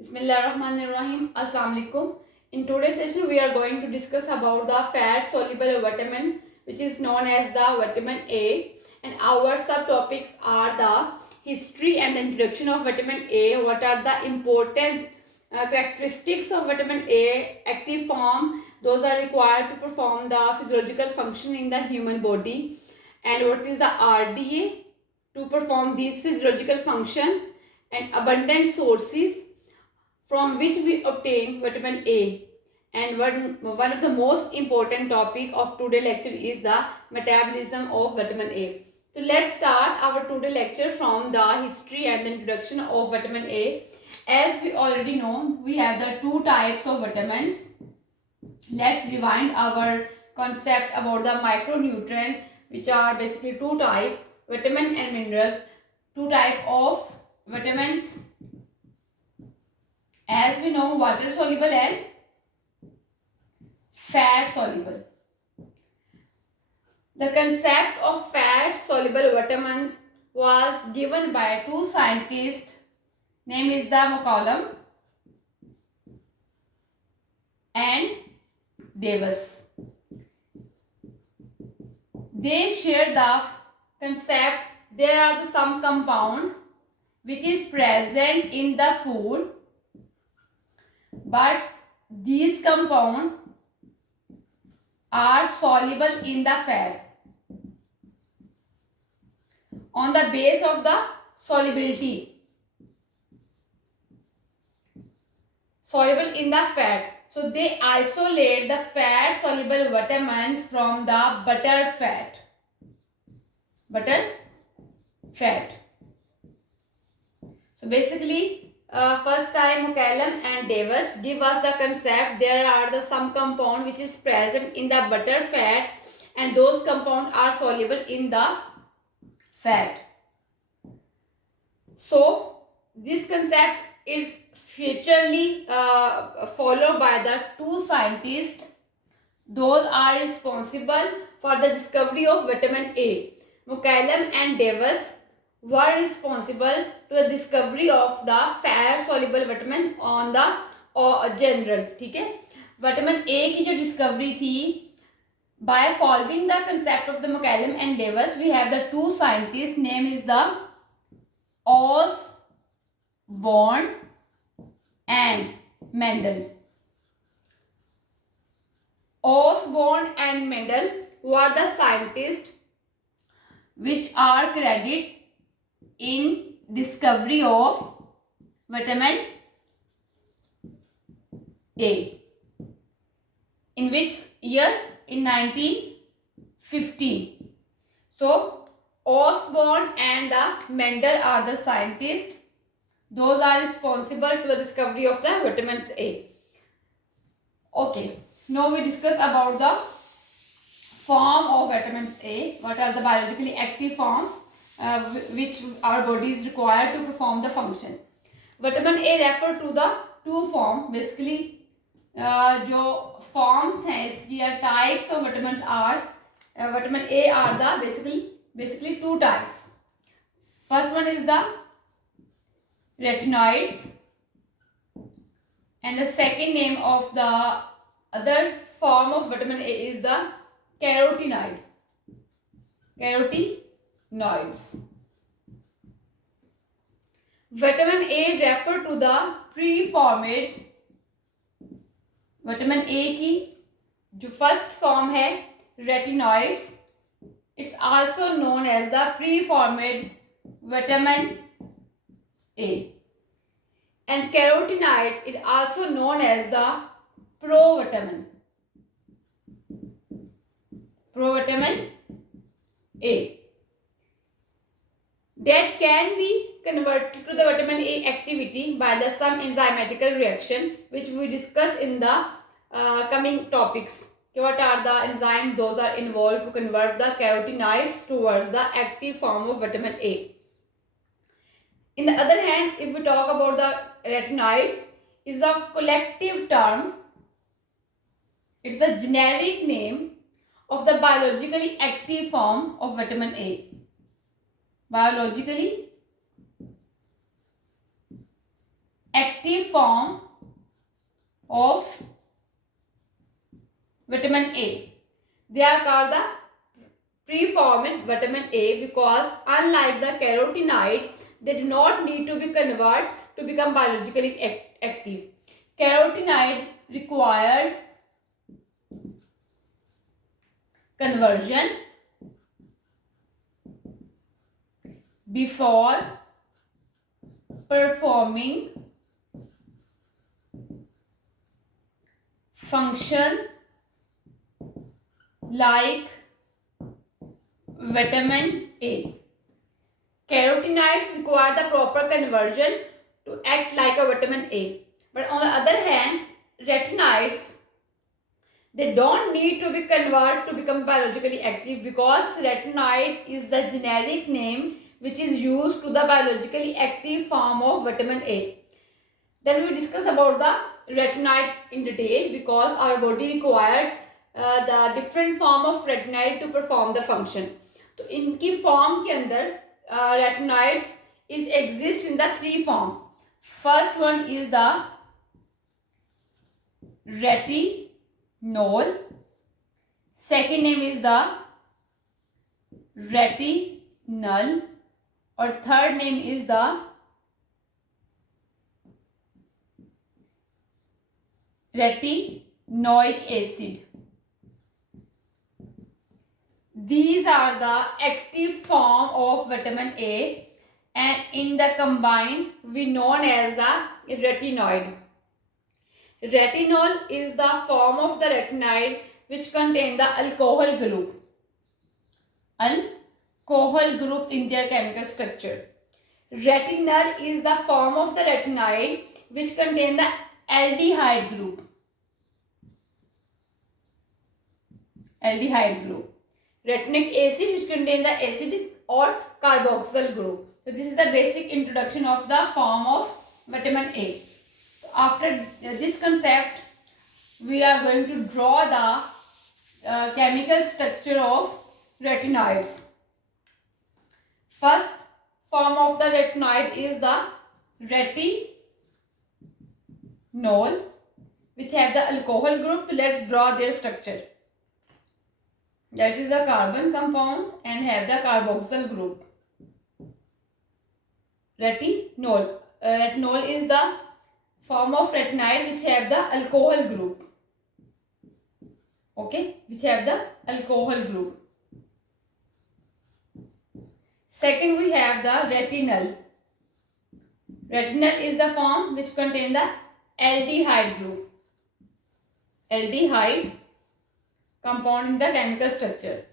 Bismillahirrahmanirrahim. Assalamu alaikum. In today's session, we are going to discuss about the fat-soluble vitamin, which is known as the vitamin A. And our subtopics are the history and the introduction of vitamin A. What are the importance, characteristics of vitamin A, active form, those are required to perform the physiological function in the human body. And what is the RDA to perform these physiological function, and abundant sources from which we obtain vitamin A. And one of the most important topic of today's lecture is the metabolism of vitamin A. So let's start our today lecture from the history and the introduction of vitamin A. As we already know, we have the two types of vitamins. Let's rewind our concept about the micronutrient, which are basically two types, vitamin and minerals. Two types of vitamins, as we know, water soluble and fat soluble. The concept of fat soluble vitamins was given by two scientists. Name is the McCollum and Davis. They shared the concept there are some compound which is present in the food, but these compounds are soluble in the fat on the base of the solubility. Soluble in the fat. So they isolate the fat soluble vitamins from the butter fat. Butter fat. So basically, first time McCollum and Davis give us the concept there are some compound which is present in the butter fat, and those compounds are soluble in the fat. So this concept is futurely followed by the two scientists. Those are responsible for the discovery of vitamin A. McCollum and Davis were responsible to the discovery of the fat soluble vitamin on the general. ठीक है, vitamin A की जो discovery थी by following the concept of the McCollum and Davis, we have the two scientists. Name is the Osborn and Mendel. Osborn and Mendel were the scientists which are credited in discovery of vitamin A. In which year? In 1915. So Osborn and Mendel are the scientists. Those are responsible to the discovery of the vitamins A. Okay. Now we discuss about the form of vitamins A. What are the biologically active form which our body is required to perform the function. Vitamin A refer to the two form. Basically, जो forms हैं इसकी या types of vitamins are vitamin A are the basically two types. First one is the retinoids, and the second name of the other form of vitamin A is the carotenoid. Carotenoids. Vitamin A refer to the preformed. Vitamin A की जो first form है retinoids, it's also known as the preformed vitamin A, and carotenoid it also known as the provitamin A that can be converted to the vitamin A activity by the some enzymatical reaction which we discuss in the coming topics. What are the enzymes? Those are involved to convert the carotenoids towards the active form of vitamin A. In the other hand, if we talk about the retinoids, is a collective term. It's a generic name of the biologically active form of vitamin A. Biologically active form of vitamin A. They are called the preformed vitamin A because unlike the carotenoid, they do not need to be converted to become biologically active. Carotenoid required conversion before performing function like vitamin A. Carotenoids require the proper conversion to act like a vitamin A. But on the other hand, retinoids, they don't need to be converted to become biologically active because retinoid is the generic name which is used to the biologically active form of vitamin A. Then we discuss about the retinoid in detail because our body required the different form of retinoid to perform the function. तो इनकी form के अंदर retinoids is exist in the three form. First one is the retinol. Second name is the retinal. और third name is the retinoic acid. These are the active form of vitamin A, and in the combined we known as the retinoid. Retinol is the form of the retinoid which contain the alcohol group. Alcohol group in their chemical structure. Retinal is the form of the retinoid which contain the aldehyde group. Aldehyde group. Retinoic acid which contain the acidic or carboxyl group. So this is the basic introduction of the form of vitamin A. After this concept, we are going to draw the chemical structure of retinoids. First form of the retinoid is the retinol, which have the alcohol group. So let's draw their structure. That is the carbon compound and have the carboxyl group. Retinol. Retinol is the form of retinoid which have the alcohol group. Okay, which have the alcohol group. Second, we have the retinal. Retinal is the form which contain the aldehyde group. Aldehyde compound in the chemical structure.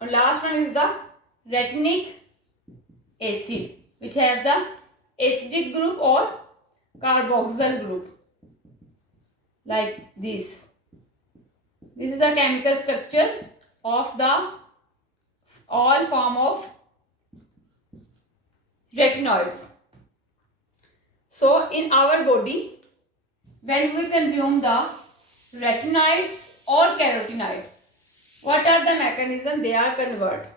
And last one is the retinoic acid, which have the acidic group or carboxyl group, like this. This is the chemical structure of the all form of retinoids. So in our body, when we consume the retinoids or carotenoids, what are the mechanisms they are converted?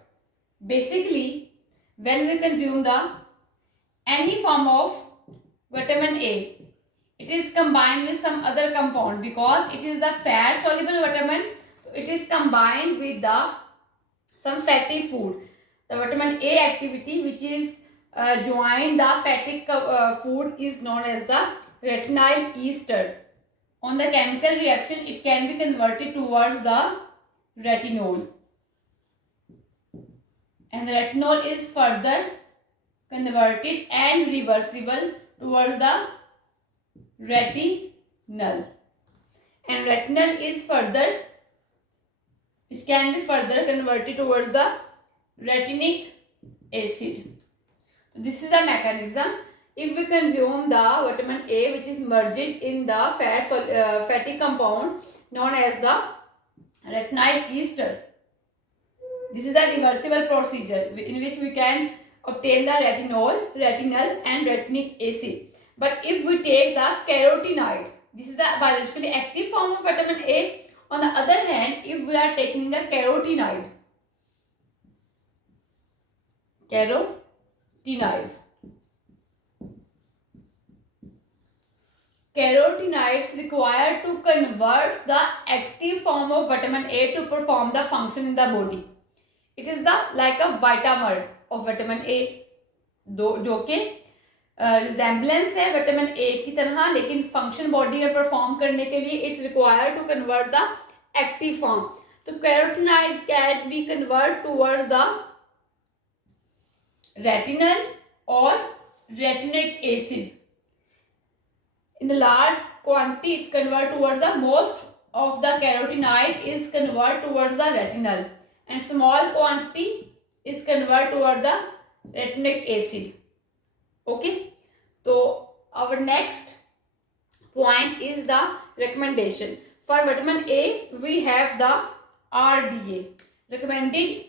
Basically, when we consume the any form of vitamin A, it is combined with some other compound because it is the fat soluble vitamin. It is combined with the some fatty food. The vitamin A activity which is joined the fatty food is known as the retinal ester. On the chemical reaction, it can be converted towards the retinol. And the retinol is further converted and reversible towards the retinal. And retinal is further, it can be further converted towards the retinoic acid. This is a mechanism. If we consume the vitamin A which is merged in the fatty compound known as the retinal ester, this is a reversible procedure in which we can obtain the retinol, retinal and retinoic acid. But if we take the carotenoid, this is the biologically active form of vitamin A. On the other hand, if we are taking the carotenoid, Carotenoids. Carotenoids require to convert the active form of vitamin A to perform the function in the body. It is the like a vitamer of vitamin A, जो कि resemblance है vitamin A की तरह, लेकिन function body में perform करने के लिए it's required to convert the active form. तो carotenoid can be convert towards the retinal और retinoic acid. In the large quantity, it convert towards the most of the carotenoid is convert towards the retinal, and small quantity is convert toward the retinic acid. Okay, so our next point is the recommendation. For vitamin A, we have the RDA, recommended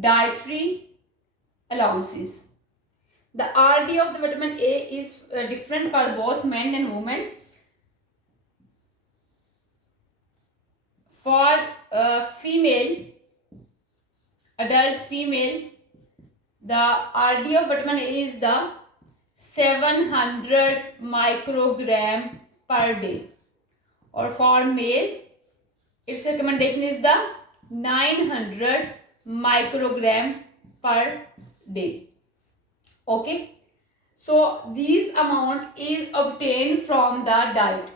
dietary allowances. The RD of the vitamin A is different for both men and women. For female, adult female, the RD of vitamin A is the 700 microgram per day. Or for male, its recommendation is the 900 microgram per day. Okay, so these amount is obtained from the diet.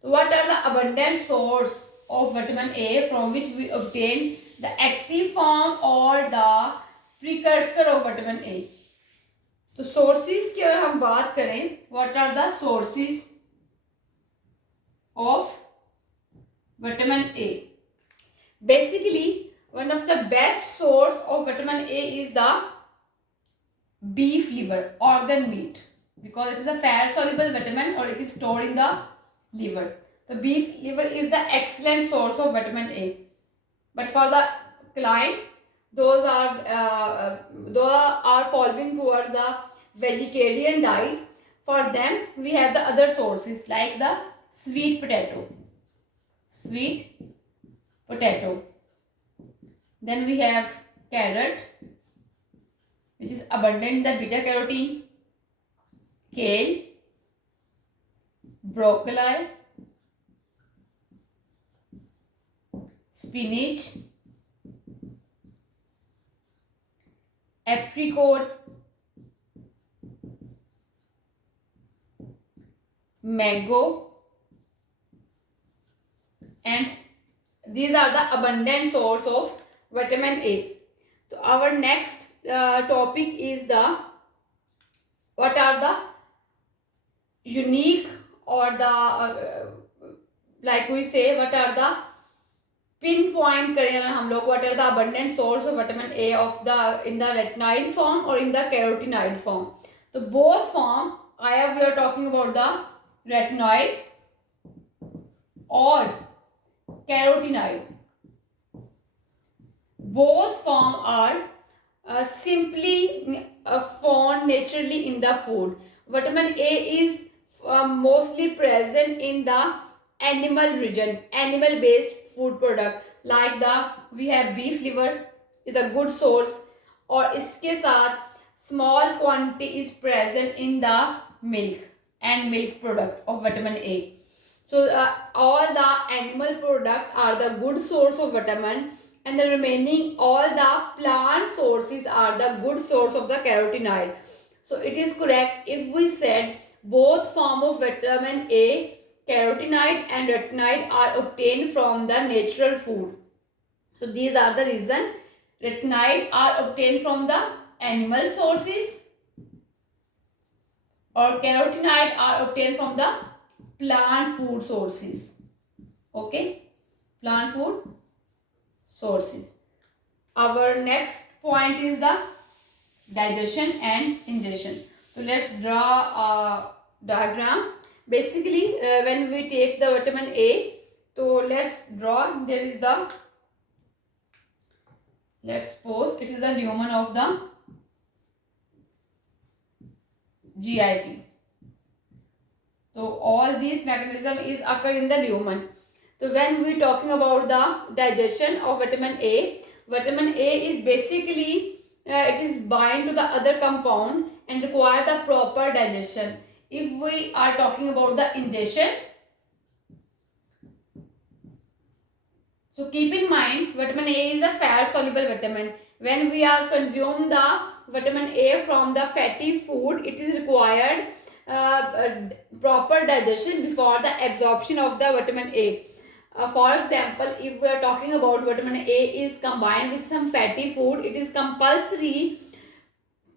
So what are the abundant source of vitamin A from which we obtain the active form or the precursor of vitamin A? तो sources की अगर हम बात करें, what are the sources of vitamin A? Basically, one of the best source of vitamin A is the beef liver, organ meat, because it is a fat soluble vitamin or it is stored in the liver. The beef liver is the excellent source of vitamin A. But for the client, those are following towards the vegetarian diet. For them, we have the other sources like the sweet potato. Then we have carrot, which is abundant in the beta carotene, kale, broccoli, spinach, apricot, mango, and these are the abundant source of vitamin A. So our next topic is the what are the unique or the like we say what are the pinpoint करें अगर हम लोग what are the abundant source of vitamin A of the in the retinoid form or in the carotenoid form. So both form we are talking about the retinoid or carotenoid. Both form are simply found naturally in the food. Vitamin A is mostly present in the animal region, animal based food product like we have beef liver is a good source, और इसके साथ small quantity is present in the milk and milk product of vitamin A. So all the animal product are the good source of vitamin, and the remaining all the plant sources are the good source of the carotenoid. So it is correct if we said both form of vitamin A, carotenoid and retinoid are obtained from the natural food. So these are the reason. Retinoid are obtained from the animal sources or carotenoid are obtained from the plant food sources. Okay, plant food sources. Our next point is the digestion and ingestion. So let's draw a diagram. Basically, when we take the vitamin A, so let's draw. There is the, let's suppose it is the lumen of the GIT. So all these mechanism is occur in the lumen. So when we talking about the digestion of vitamin A is basically it is bind to the other compound and require the proper digestion. If we are talking about the ingestion, so keep in mind vitamin A is a fat soluble vitamin. When we are consume the vitamin A from the fatty food, it is required proper digestion before the absorption of the vitamin A. For example, if we are talking about vitamin A is combined with some fatty food, it is compulsory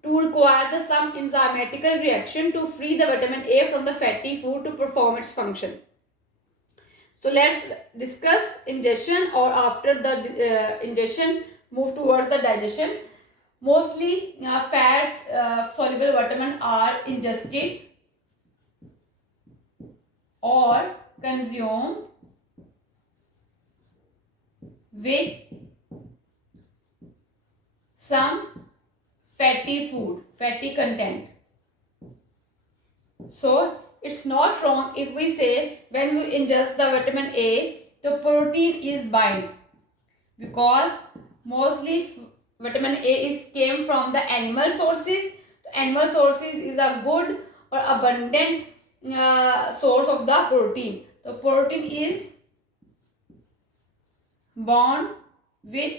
to require the some enzymatical reaction to free the vitamin A from the fatty food to perform its function. So let's discuss ingestion, or after the ingestion move towards the digestion. Mostly fats soluble vitamin are ingested or consumed with some fatty food, fatty content. So it's not wrong if we say when we ingest the vitamin A, the protein is bind, because mostly vitamin A is came from the animal sources. Animal sources is a good or abundant source of the protein. The protein is bound with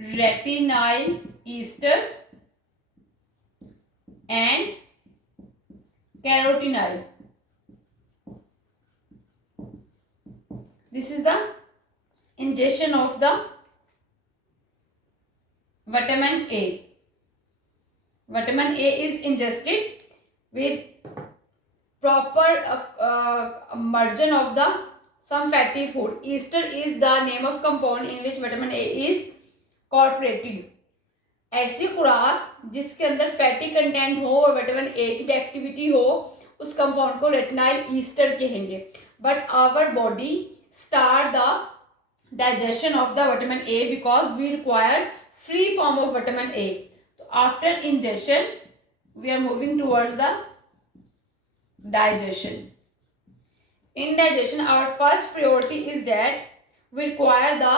retinol ester and carotenoid. This is the ingestion of the vitamin A. Vitamin A is ingested with proper immersion of the some fatty food. Ester is the name of compound in which vitamin A is incorporated. ऐसी खुराक जिसके अंदर fatty content हो और vitamin A की भी activity हो, उस कंपाउंड को रेटिनाइल ईस्टर कहेंगे. But our body start the digestion of the vitamin A because we require free form of vitamin A. तो after injection we are moving towards the digestion. In digestion, our first priority is that we require the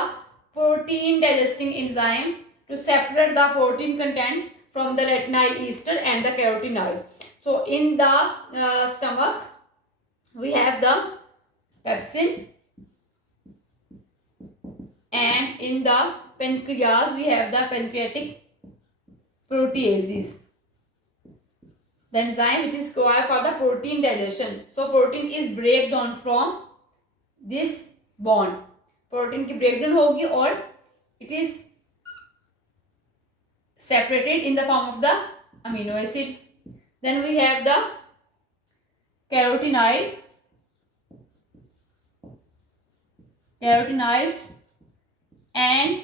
protein digesting enzyme to separate the protein content from the retinol ester and the carotenoid. So in the stomach we have the pepsin, and in the pancreas we have the pancreatic proteases, the enzyme which is required for the protein digestion. So protein is break down from this bond. Protein की breakdown होगी और it is separated in the form of the amino acid. Then we have the carotenoids and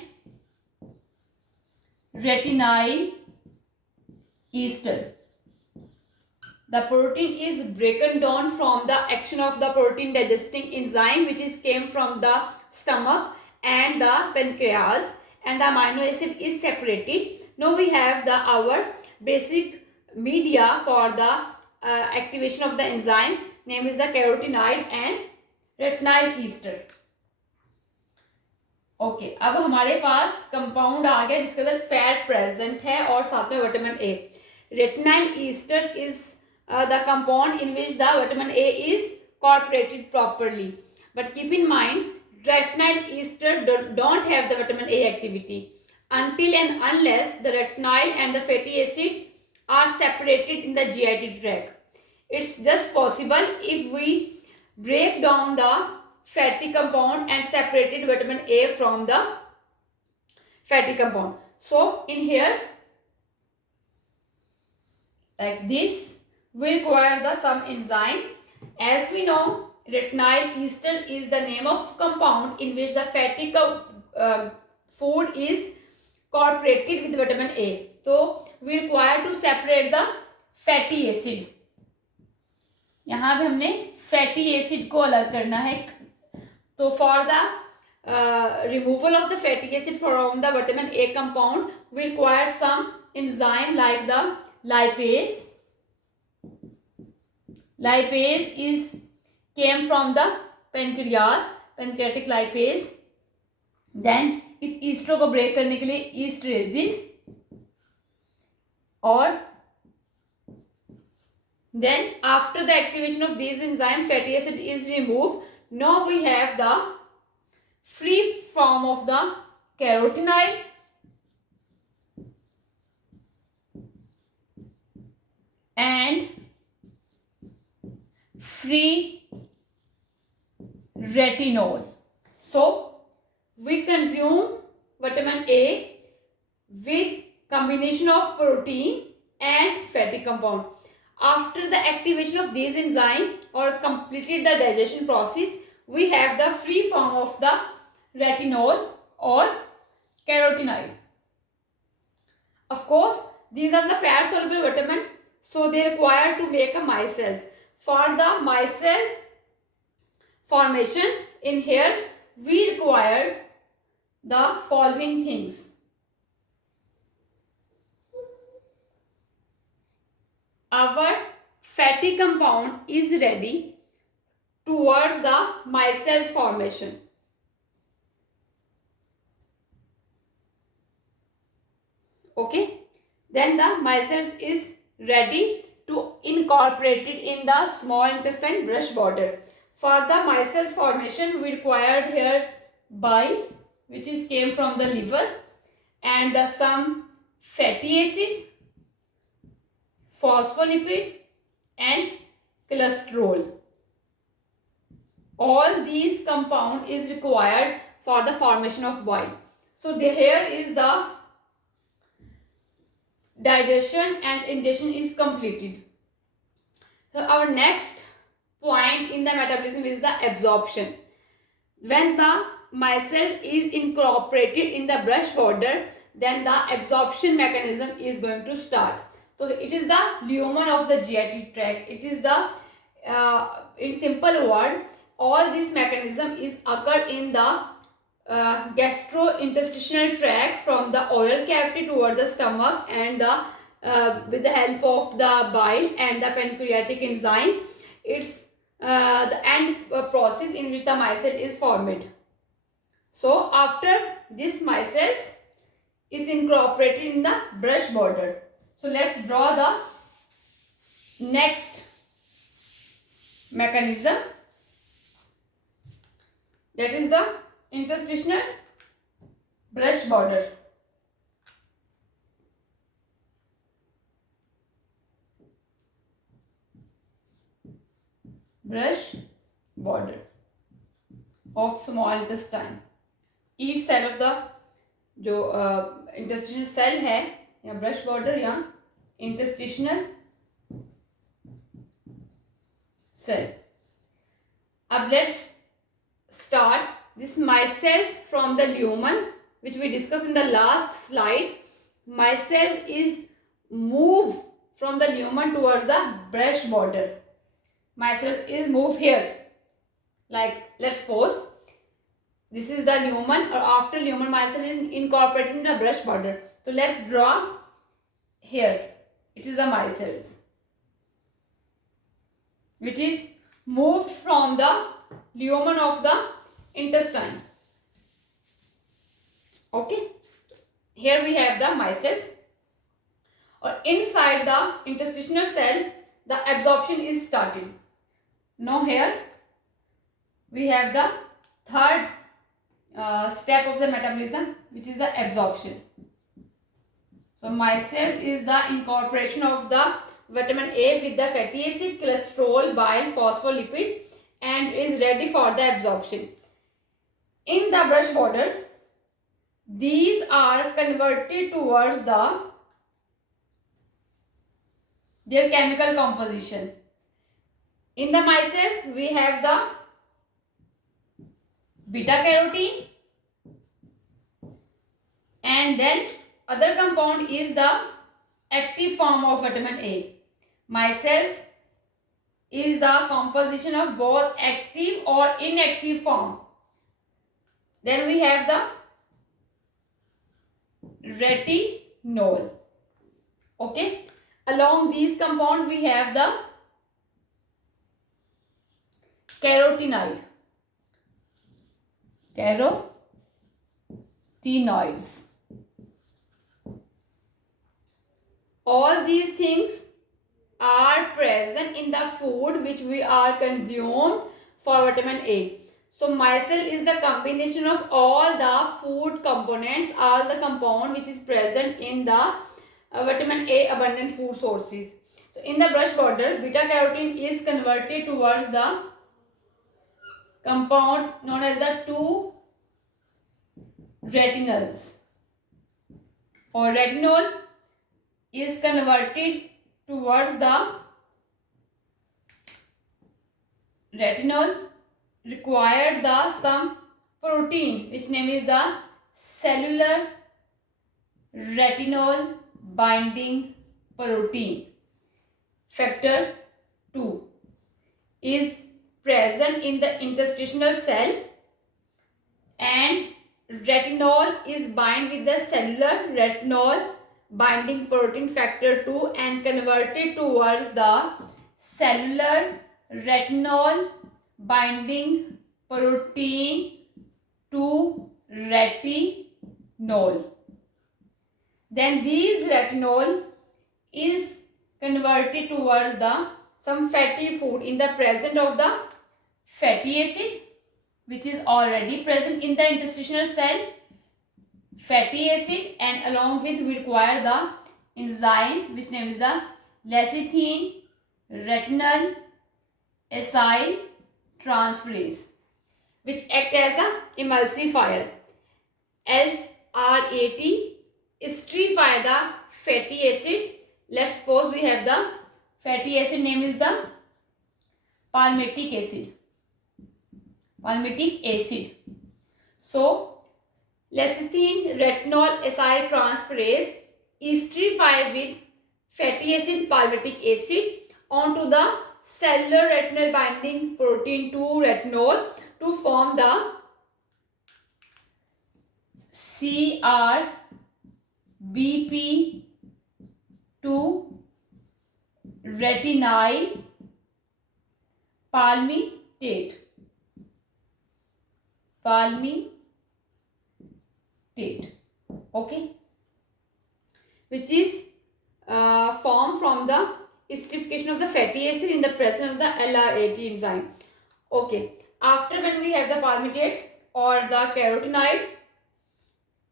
retinol ester. The protein is broken down from the action of the protein digesting enzyme which is came from the stomach and the pancreas, and the amino acid is separated. Now we have the our basic media for the activation of the enzyme, name is the carotenoid and retinol ester. Okay अब हमारे पास compound आ गया जिसके अंदर fat present है और साथ में vitamin A. Retinyl ester is the compound in which the vitamin A is incorporated properly. But keep in mind, retinol ester don't have the vitamin A activity until and unless the retinol and the fatty acid are separated in the GI tract. It's just possible if we break down the fatty compound and separated vitamin A from the fatty compound. So in here, like this, we require the some enzyme. As we know, retinol ester is the name of compound in which the fatty food is incorporated with vitamin A. So we require to separate the fatty acid. यहाँ पे हमने fatty acid को अलग करना है. तो for the removal of the fatty acid from the vitamin A compound, we require some enzyme like the lipase. Lipase came from the pancreas, pancreatic lipase. Then इस ईस्ट्रो को ब्रेक करने के लिए ईस्टरेजिस, और then after the activation of these enzymes, fatty acid is removed. Now we have the free form of the carotenoid and free retinol. So we consume vitamin A with combination of protein and fatty compound. After the activation of these enzymes or completed the digestion process, we have the free form of the retinol or carotenoid. Of course, these are the fat soluble vitamin, so they require to make a micelles. For the micelles formation in here, we require the following things. Our fatty compound is ready towards the micelles formation. Okay, then the micelles is ready to incorporate it in the small intestine brush border. For the micelles formation, we required here bile, which is came from the liver, and some fatty acid, phospholipid and cholesterol. All these compound is required for the formation of bile. So here is the digestion and ingestion is completed. So our next point in the metabolism is the absorption. When the micelle is incorporated in the brush border, then the absorption mechanism is going to start. So it is the lumen of the GI tract. It is the in simple word, all this mechanism is occur in the gastrointestinal tract from the oral cavity toward the stomach, and with the help of the bile and the pancreatic enzyme, it's the end process in which the micelle is formed. So after this micelles is incorporated in the brush border. So let's draw the next mechanism, that is the interstitial brush border. Brush border of small intestine. Each cell of the जो interstitial cell है या brush border या interstitial cell. अब let's start this micelles from the lumen, which we discussed in the last slide. Micelles is move from the lumen towards the brush border. Micelle is moved here. Like let's suppose this is the lumen, or after lumen micelle is incorporated in the brush border. So let's draw here. It is the micelles which is moved from the lumen of the intestine. Okay, here we have the micelles, or inside the interstitial cell the absorption is started. Now here we have the third step of the metabolism, which is the absorption. So micelles is the incorporation of the vitamin A with the fatty acid, cholesterol, bile, phospholipid, and is ready for the absorption. In the brush border, these are converted towards their chemical composition. In the micelles, we have the beta-carotene, and then other compound is the active form of vitamin A. Micelles is the composition of both active or inactive form. Then we have the retinol. Okay, along these compounds we have the carotenoid. Retinoids. All these things are present in the food which we are consumed for vitamin A. So micelle is the combination of all the food components, all the compound which is present in the vitamin A abundant food sources. So in the brush border, beta carotene is converted towards the compound known as the 2 retinols, or retinol is converted towards the retinol required the some protein which name is the cellular retinol binding protein factor 2 is present in the interstitial cell, and retinol is bind with the cellular retinol binding protein factor 2 and converted towards the cellular retinol binding protein to retinol. Then these retinol is converted towards the some fatty food in the presence of the fatty acid which is already present in the interstitial cell, fatty acid, and along with we require the enzyme which name is the lecithin retinal acyl transferase which act as a emulsifier. LRAT esterify the fatty acid. Let's suppose we have the fatty acid name is the palmitic acid. Palmitic acid. So lecithin retinol acyl transferase esterify with fatty acid palmitic acid onto the cellular retinal binding protein 2 retinol to form the CRBP2 retinyl palmitate. Okay, which is formed from the esterification of the fatty acid in the presence of the LRAT enzyme. Okay, after when we have the palmitate or the carotenoid,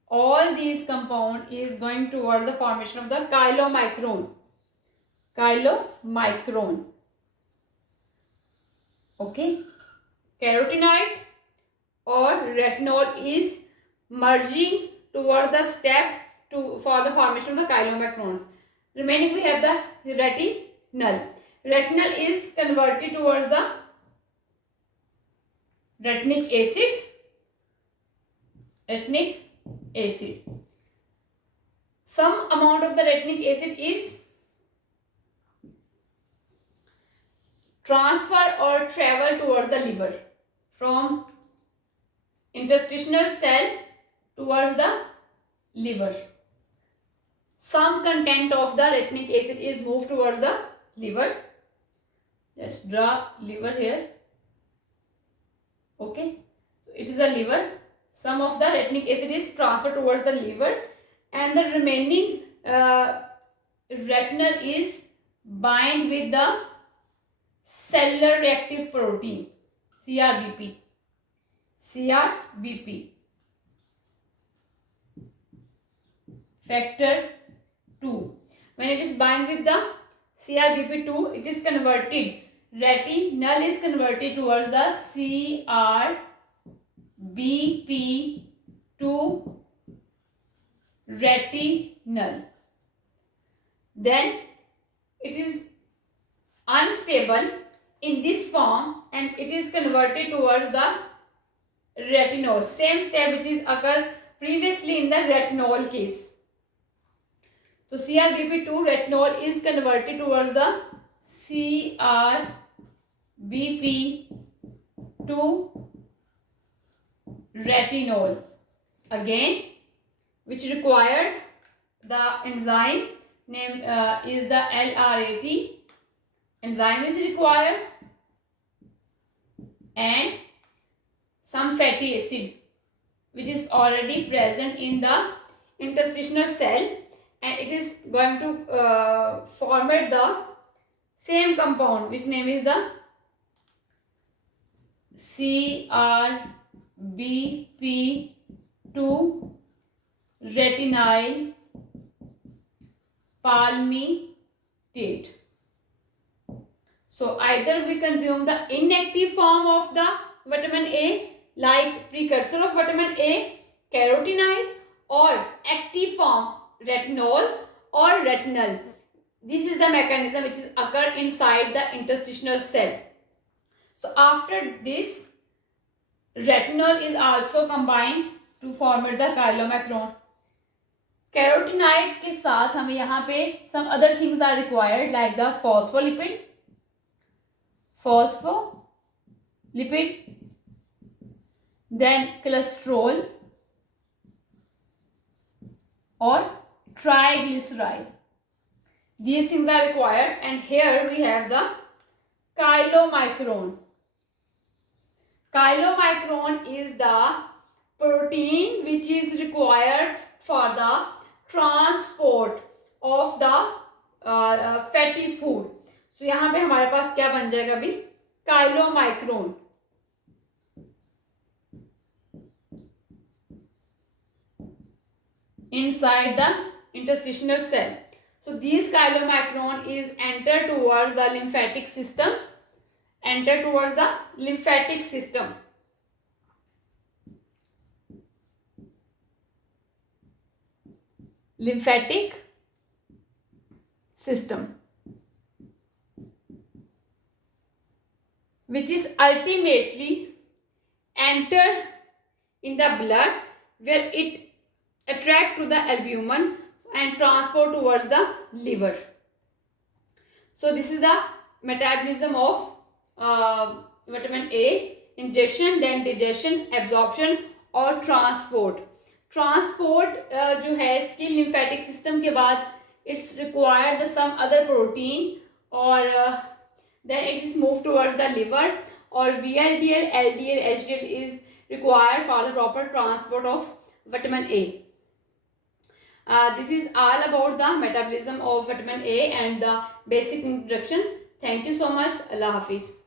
all these compound is going toward the formation of the chylomicron. Okay, carotenoid or retinol is merging toward the step for the formation of the chylomicrons. Remaining we have the retinal. Retinal is converted towards the retinic acid. Some amount of the retinic acid is transfer or travel towards the liver from interstitial cell towards the liver. Some content of the retinic acid is moved towards the liver. Let's draw liver here. Okay, so it is a liver. Some of the retinic acid is transferred towards the liver, and the remaining retinal is bind with the cellular reactive protein CRBP factor 2. When it is bind with the CRBP2, it is converted, retinal is converted towards the CRBP2 retinal. Then it is unstable in this form and it is converted towards the retinol. Same step which is occurred previously in the retinol case. So CRBP2 retinol is converted towards the CRBP2 retinol again, which required the enzyme name is the LRAT. Enzyme is required and some fatty acid which is already present in the interstitial cell, and it is going to format the same compound, which name is the CRBP2 Retinol palmitate. So either we consume the inactive form of the vitamin A, like precursor of vitamin A, carotenoid, or active form, retinol or retinal. This is the mechanism which is occur inside the interstitial cell. So after this, retinol is also combined to formate the chylomicron. Carotenoid के साथ हमें यहाँ पे some other things are required, like the phospholipid, then cholesterol or triglyceride. These things are required, and here we have the chylomicron. Chylomicron is the protein which is required for the transport of the fatty food. So यहाँ पे हमारे पास क्या बन जाएगा अभी? Chylomicron. Inside the interstitial cell. So this chylomicron is enter towards the lymphatic system. Lymphatic system, which is ultimately enter in the blood, where it attract to the albumin and transport towards the liver. So this is the metabolism of vitamin A: ingestion, then digestion, absorption और transport. Transport जो है इसकी lymphatic system के बाद it's required the some other protein, or then it is moved towards the liver, or VLDL, LDL, HDL is required for the proper transport of vitamin A. This is all about the metabolism of vitamin A and the basic introduction. Thank you so much. Allah Hafiz.